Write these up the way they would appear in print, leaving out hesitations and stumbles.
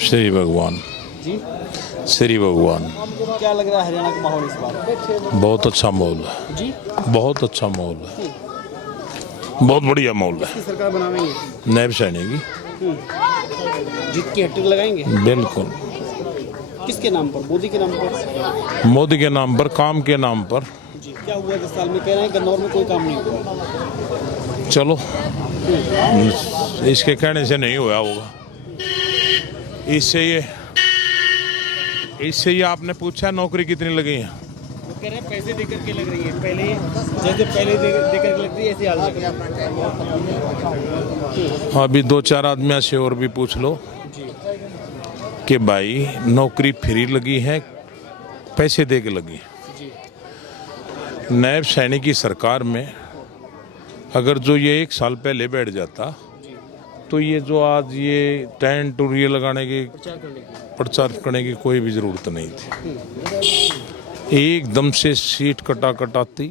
श्री भगवान। जी, श्री भगवान। क्या लग रहा है हरियाणा का माहौल इस बार? बहुत अच्छा माहौल है, जी, बहुत अच्छा माहौल है, बहुत बढ़िया माहौल है। किसकी सरकार बनावेंगे? नैब सैनी की। जीत की हैट्रिक लगाएंगे? बिल्कुल। किसके नाम पर? मोदी के नाम पर? मोदी के नाम पर, काम के नाम पर। जी, क्या हुआ 10 साल में? कह रहे हैं गन्नौर में कोई काम नहीं हुआ। चलो, इसके कहने से नहीं हुआ होगा। इससे ये आपने पूछा नौकरी कितनी लगी है? वो कह रहे हैं पैसे देकर के लग रही है, पहले जैसे पहले देकर के लगती है ऐसे हाल लग रहा है। अभी 2-4 आदमियों से और भी पूछ लो कि भाई नौकरी फ्री लगी है, पैसे दे के लगी है। नैब सैनी की सरकार में अगर जो ये 1 साल पहले बैठ जाता तो ये जो आज ये टेंट और ये लगाने की प्रचार करने की कोई भी ज़रूरत नहीं थी। एकदम से सीट कटाती,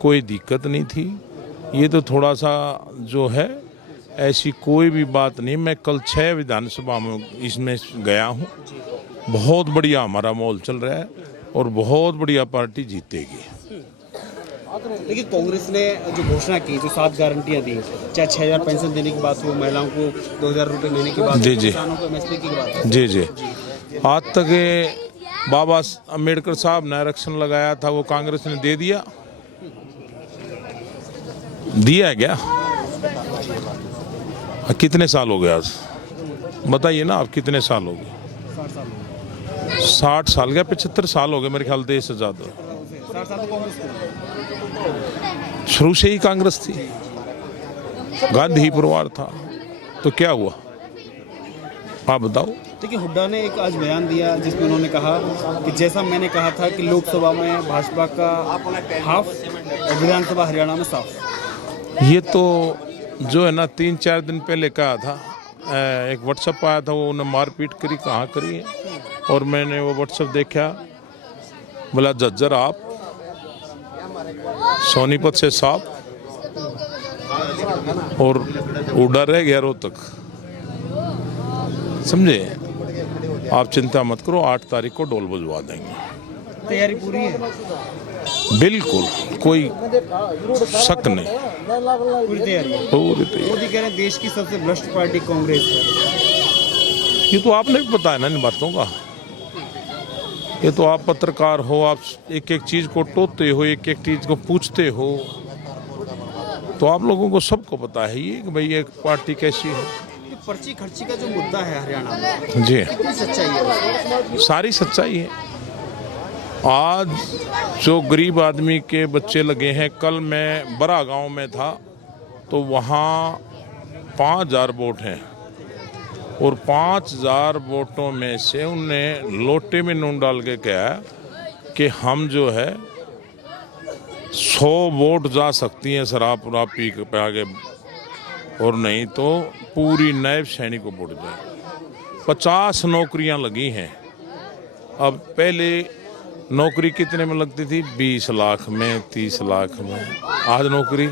कोई दिक्कत नहीं थी। ये तो थोड़ा सा जो है ऐसी कोई भी बात नहीं। मैं कल 6 विधानसभा में इसमें गया हूँ। बहुत बढ़िया हमारा माहौल चल रहा है और बहुत बढ़िया पार्टी जीतेगी। देखिए, कांग्रेस ने जो घोषणा की, जो 7 गारंटियां दी, चाहे 6,000 पेंशन देने की बात हो, महिलाओं को 2,000 रुपये महीने की बात हो, किसानों को MSP की बात हो। जी। आज तक बाबा अम्बेडकर साहब ने आरक्षण लगाया था, वो कांग्रेस ने दे दिया है क्या? कितने साल हो गए आज? बताइए ना आप, कितने साल हो गए? 60 साल क्या 75 साल हो गए मेरे ख्याल देश आजाद। शुरू से ही कांग्रेस थी, गांधी परिवार था, तो क्या हुआ आप बताओ। देखिए, हुड्डा ने एक आज बयान दिया जिसमें उन्होंने कहा कि जैसा मैंने कहा था कि लोकसभा में भाजपा का हाफ और विधानसभा हरियाणा में साफ। ये तो जो है ना 3-4 दिन पहले कहा था। एक व्हाट्सएप आया था, वो उन्हें मारपीट करी, कहाँ करी है, और मैंने वो व्हाट्सएप देखा, बोला जज्जर आप सोनीपत से साफ, और उड़ा रह गया रोहतक। समझे? आप चिंता मत करो, 8 तारीख को ढोल बजवा देंगे। तैयारी पूरी है? बिल्कुल, कोई शक नहीं, पूरी तैयारी है। पूरी तैयारी। मोदी कह रहे हैं देश की सबसे भ्रष्ट पार्टी कांग्रेस है। ये तो आपने भी बताया ना इन बातों का। ये तो आप पत्रकार हो, आप एक चीज को टोकते हो, एक चीज को पूछते हो, तो आप लोगों को सबको पता है ये कि भाई एक पार्टी कैसी है। ये पर्ची खर्ची का जो मुद्दा है हरियाणा में, जी, कितनी सच्चाई है? सारी सच्चाई है। आज जो गरीब आदमी के बच्चे लगे हैं, कल मैं बड़ा गांव में था तो वहाँ 5,000 वोट हैं, और 5,000 वोटों में से उनने लोटे में नून डाल के कहा कि हम जो है 100 वोट जा सकती हैं शराब पी के आगे, और नहीं तो पूरी नैब सैनी को वोट जाए। 50 नौकरियां लगी हैं। अब पहले नौकरी कितने में लगती थी? 20 लाख में, 30 लाख में। आज नौकरी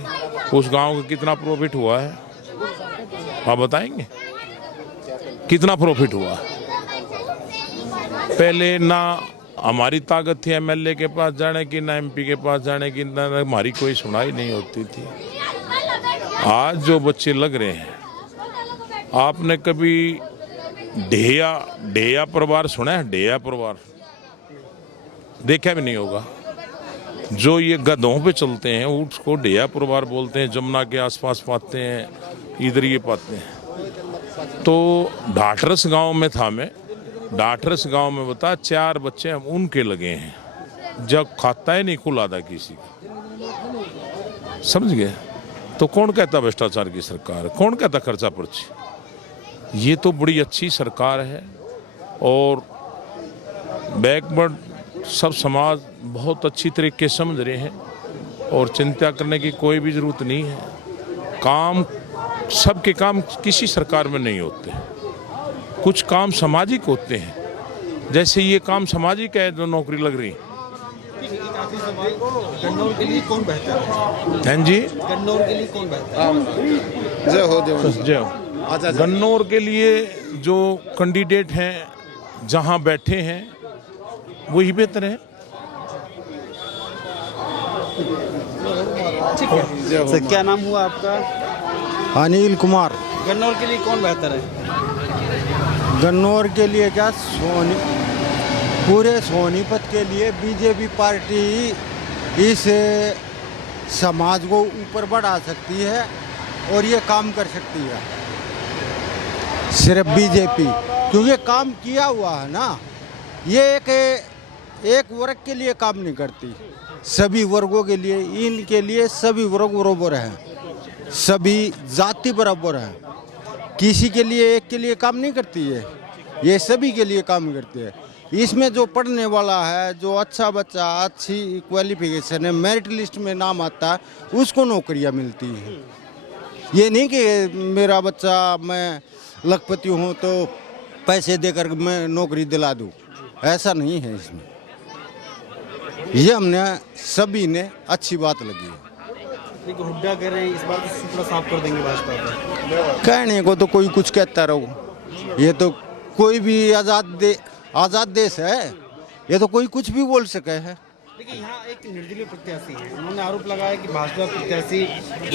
उस गांव का कितना प्रॉफिट हुआ है आप बताएंगे? कितना प्रॉफिट हुआ? पहले ना हमारी ताकत थी MLA के पास जाने की, ना MP के पास जाने की, ना हमारी कोई सुनाई नहीं होती थी। आज जो बच्चे लग रहे हैं, आपने कभी ढेया परिवार सुना है? ढेया परिवार देखा भी नहीं होगा। जो ये गधों पे चलते हैं उसको ढेया परिवार बोलते हैं। जमुना के आसपास पाते हैं, इधर ये पाते हैं। तो ढाठरस गांव में था मैं, ढाठरस गांव में बता 4 बच्चे हम उनके लगे हैं, जब खाता ही नहीं खुला था किसी का। समझ गए? तो कौन कहता भ्रष्टाचार की सरकार? कौन कहता खर्चा पर्ची? ये तो बड़ी अच्छी सरकार है, और बैकवर्ड सब समाज बहुत अच्छी तरीके से समझ रहे हैं, और चिंता करने की कोई भी ज़रूरत नहीं है। काम, सबके काम किसी सरकार में नहीं होते, कुछ काम सामाजिक होते हैं। जैसे ये काम सामाजिक है जो नौकरी लग रही। गन्नौर के लिए कौन बेहतर है? हैं जी? गन्नौर के लिए कौन बेहतर है? जय हो। अच्छा। गन्नौर के लिए जो कैंडिडेट हैं जहां बैठे हैं वही बेहतर है। ठीक है सर, क्या नाम हुआ आपका? अनिल कुमार। गन्नौर के लिए कौन बेहतर है? गन्नौर के लिए क्या, पूरे सोनीपत के लिए बीजेपी पार्टी इस समाज को ऊपर बढ़ा सकती है और ये काम कर सकती है, सिर्फ बीजेपी, क्योंकि काम किया हुआ है ना। ये एक वर्ग के लिए काम नहीं करती, सभी वर्गों के लिए, इनके लिए सभी वर्ग बराबर हैं, सभी जाति बराबर हैं, किसी के लिए एक के लिए काम नहीं करती है, ये सभी के लिए काम करती है। इसमें जो पढ़ने वाला है, जो अच्छा बच्चा, अच्छी क्वालिफिकेशन है, मेरिट लिस्ट में नाम आता है, उसको नौकरियां मिलती हैं। ये नहीं कि मेरा बच्चा, मैं लखपति हूँ तो पैसे देकर मैं नौकरी दिला दूँ, ऐसा नहीं है इसमें। ये हमने सभी ने अच्छी बात लगी है। देखो हुड्डा कह रहे हैं इस बार तो सुपड़ा साफ कर देंगे भाजपा को। कहने को तो कोई कुछ कहता रहो, ये तो कोई भी आज़ाद देश है, ये तो कोई कुछ भी बोल सके है। देखिए यहाँ एक निर्दलीय प्रत्याशी है, उन्होंने आरोप लगाया कि भाजपा प्रत्याशी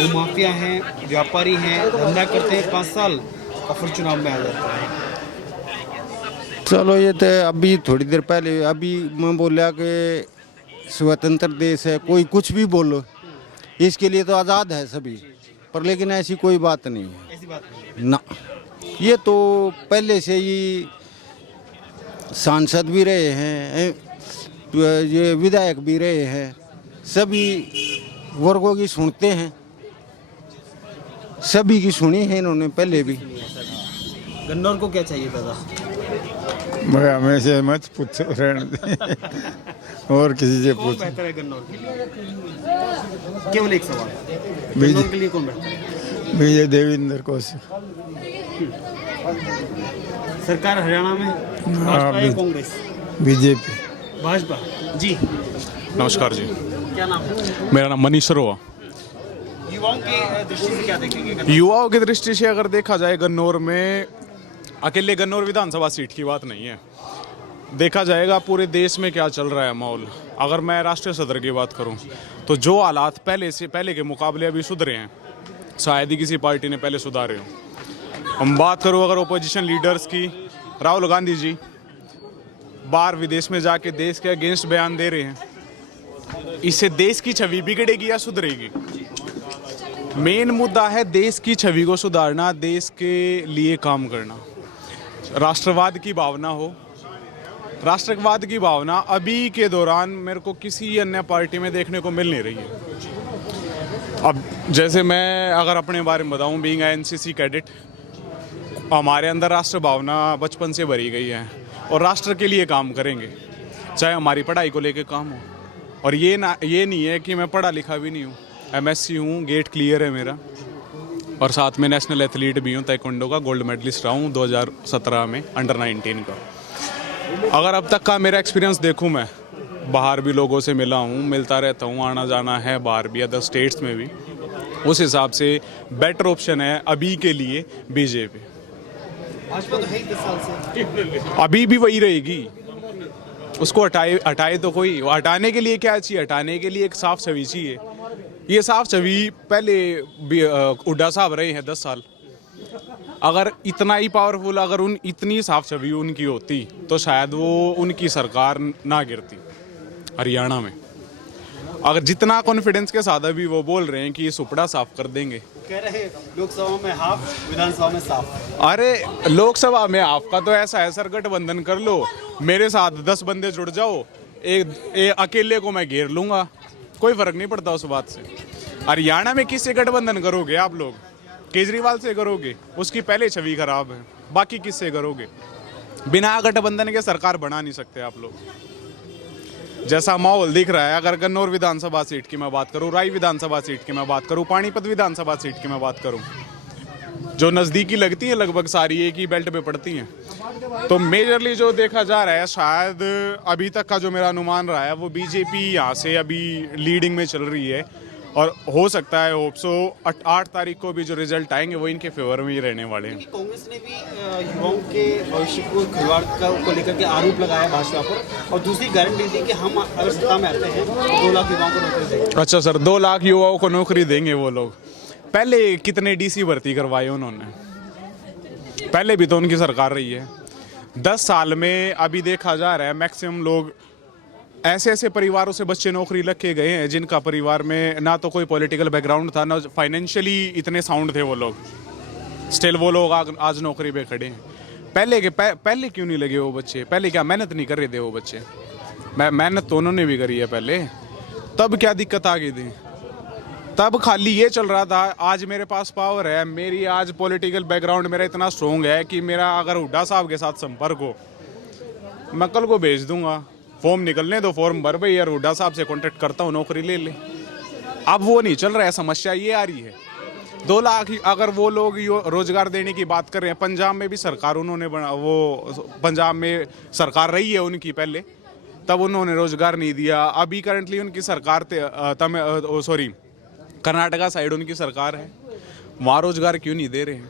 भूमाफिया हैं, व्यापारी हैं, धंधा करते हैं, 5 साल और फिर चुनाव में आ जाता है। चलो ये तो अभी थोड़ी देर पहले अभी मैं बोला कि स्वतंत्र देश है, कोई कुछ भी बोलो, इसके लिए तो आज़ाद है सभी, पर लेकिन ऐसी कोई बात नहीं है। ऐसी बात नहीं ना, ये तो पहले से ही सांसद भी रहे हैं, ये विधायक भी रहे हैं, सभी वर्गों की सुनते हैं, सभी की सुनी है इन्होंने पहले भी। गन्नौर को क्या चाहिए दादा? मैं हमेशा मत पूछो, रहने दे। और किसी से कौन पूछ। बेहतर है गन्नौर के लिए? केवल एक सवाल, गन्नौर के लिए कौन बेहतर है? विजय देवेंद्र कौशिक। सरकार हरियाणा में भाजपा या कांग्रेस? बीजेपी। भाजपा। जी नमस्कार जी, क्या नाम है? मेरा नाम मनीष रोआ। युवाओं की दृष्टि से क्या देखेंगे? युवाओं की दृष्टि से अगर देखा जाए, गन्नौर में अकेले गन्नौर विधानसभा सीट की बात नहीं है, देखा जाएगा पूरे देश में क्या चल रहा है माहौल। अगर मैं राष्ट्रीय सदर की बात करूं तो जो हालात पहले के मुकाबले अभी सुधरे हैं, शायद ही किसी पार्टी ने पहले सुधारे हों। हम बात करूं अगर ओपोजिशन लीडर्स की, राहुल गांधी जी बाहर विदेश में जाके देश के अगेंस्ट बयान दे रहे हैं, इससे देश की छवि बिगड़ेगी या सुधरेगी? मेन मुद्दा है देश की छवि को सुधारना, देश के लिए काम करना, राष्ट्रवाद की भावना हो। राष्ट्रवाद की भावना अभी के दौरान मेरे को किसी अन्य पार्टी में देखने को मिल नहीं रही है। अब जैसे मैं अगर अपने बारे में बताऊं, बीइंग एनसीसी कैडेट, हमारे अंदर राष्ट्र भावना बचपन से भरी गई है और राष्ट्र के लिए काम करेंगे, चाहे हमारी पढ़ाई को लेके काम हो। और ये नहीं है कि मैं पढ़ा लिखा भी नहीं हूँ, MSc हूँ, गेट क्लियर है मेरा, और साथ में नेशनल एथलीट भी हूँ, ताइक्वांडो का गोल्ड मेडलिस्ट रहा हूँ 2017 में अंडर 19 का। अगर अब तक का मेरा एक्सपीरियंस देखूँ, मैं बाहर भी लोगों से मिला हूँ, मिलता रहता हूँ, आना जाना है बाहर भी, अदर स्टेट्स में भी, उस हिसाब से बेटर ऑप्शन है अभी के लिए बीजेपी। भाजपा तो है ही 10 साल से। अभी भी वही रहेगी, उसको हटाए तो कोई, हटाने के लिए क्या चाहिए? हटाने के लिए एक साफ छवि चाहिए। ये साफ छवि पहले हुड्डा साहब रहे हैं 10 साल, अगर इतना ही पावरफुल, अगर इतनी साफ छवि उनकी होती तो शायद वो उनकी सरकार ना गिरती हरियाणा में। अगर जितना कॉन्फिडेंस के साथ अभी वो बोल रहे हैं कि ये सुपड़ा साफ कर देंगे, कह रहे हैं लोकसभा में हाफ, विधानसभा में साफ। अरे लोकसभा में आपका तो ऐसा है, सर गठबंधन कर लो, मेरे साथ 10 बंदे जुड़ जाओ, एक अकेले को मैं घेर लूंगा, कोई फर्क नहीं पड़ता उस बात से। हरियाणा में किससे गठबंधन करोगे आप लोग? केजरीवाल से करोगे, उसकी पहले छवि खराब है, बाकी किससे करोगे? बिना गठबंधन के सरकार बना नहीं सकते आप लोग। जैसा माहौल दिख रहा है, अगर गन्नौर विधानसभा सीट की मैं बात करूं, राई विधानसभा सीट की मैं बात करूं, पानीपत विधानसभा सीट की मैं बात करूं, जो नज़दीकी लगती है, लगभग सारी एक ही बेल्ट पे पड़ती हैं, तो मेजरली जो देखा जा रहा है, शायद अभी तक का जो मेरा अनुमान रहा है, वो बीजेपी यहाँ से अभी लीडिंग में चल रही है। और हो सकता है होप सो 8 तारीख को भी जो रिजल्ट आएंगे वो इनके फेवर में ही रहने वाले हैं। कांग्रेस ने भी युवाओं के भविष्य को खिलवाड़ को लेकर के आरोप लगाया भाजपा पर, और दूसरी गारंटी दी कि हम अगर सत्ता में आते हैं तो 2 लाख युवाओं को नौकरी देंगे। अच्छा सर, 2 लाख युवाओं को नौकरी देंगे वो लोग? पहले कितने डीसी भर्ती करवाए उन्होंने? पहले भी तो उनकी सरकार रही है। 10 साल में अभी देखा जा रहा है मैक्सिमम लोग ऐसे ऐसे परिवारों से बच्चे नौकरी लग के गए हैं जिनका परिवार में ना तो कोई पॉलिटिकल बैकग्राउंड था, ना फाइनेंशियली इतने साउंड थे वो लोग। स्टिल वो लोग आज नौकरी पे खड़े हैं। पहले क्यों नहीं लगे वो बच्चे? पहले क्या मेहनत नहीं कर रहे थे वो बच्चे? मेहनत तो उन्होंने भी करी है पहले। तब क्या दिक्कत आ गई थी? तब खाली ये चल रहा था आज मेरे पास पावर है, मेरी आज पॉलिटिकल बैकग्राउंड मेरा इतना स्ट्रॉन्ग है कि मेरा अगर हुड्डा साहब के साथ संपर्क हो, मैं कल को भेज दूंगा, फॉर्म निकलने दो, फॉर्म भर भाई यार, हुड्डा साहब से कॉन्टेक्ट करता हूँ, नौकरी ले ले। अब वो नहीं चल रहा है, समस्या ये आ रही है। 2 लाख अगर वो लोग रोजगार देने की बात कर रहे हैं, पंजाब में भी सरकार उन्होंने पंजाब में सरकार रही है उनकी पहले, तब उन्होंने रोजगार नहीं दिया। अभी करंटली उनकी सरकार कर्नाटका साइड उनकी सरकार है, वहाँ रोजगार क्यों नहीं दे रहे हैं?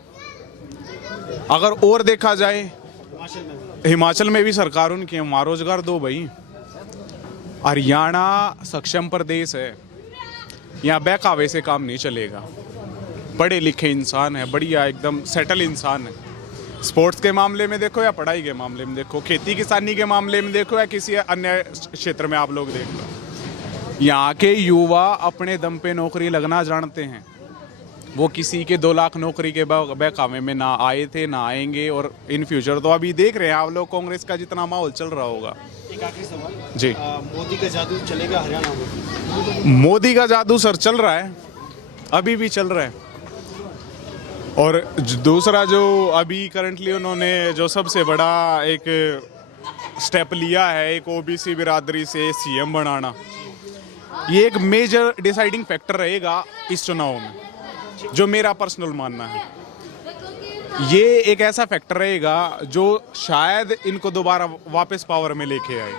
अगर और देखा जाए हिमाचल में भी सरकार उनकी है, वहाँ रोजगार दो भाई। हरियाणा सक्षम प्रदेश है, यहाँ बहकावे से काम नहीं चलेगा। पढ़े लिखे इंसान है, बढ़िया एकदम सेटल इंसान है। स्पोर्ट्स के मामले में देखो या पढ़ाई के मामले में देखो, खेती किसानी के मामले में देखो या किसी अन्य क्षेत्र में आप लोग देख लो, यहाँ के युवा अपने दम पे नौकरी लगना जानते हैं। वो किसी के 2 लाख नौकरी के बहकावे में ना आए थे, ना आएंगे, और इन फ्यूचर तो अभी देख रहे हैं आप लोग कांग्रेस का जितना माहौल चल रहा होगा। एक आखिरी सवाल जी, मोदी का जादू चलेगा हरियाणा में? मोदी का जादू सर चल रहा है, अभी भी चल रहा है। और दूसरा जो अभी करंटली उन्होंने जो सबसे बड़ा एक स्टेप लिया है, एक ओबीसी बिरादरी से सीएम बनाना, ये एक मेजर डिसाइडिंग फैक्टर रहेगा इस चुनाव में, जो मेरा पर्सनल मानना है। ये एक ऐसा फैक्टर रहेगा जो शायद इनको दोबारा वापस पावर में लेके आए।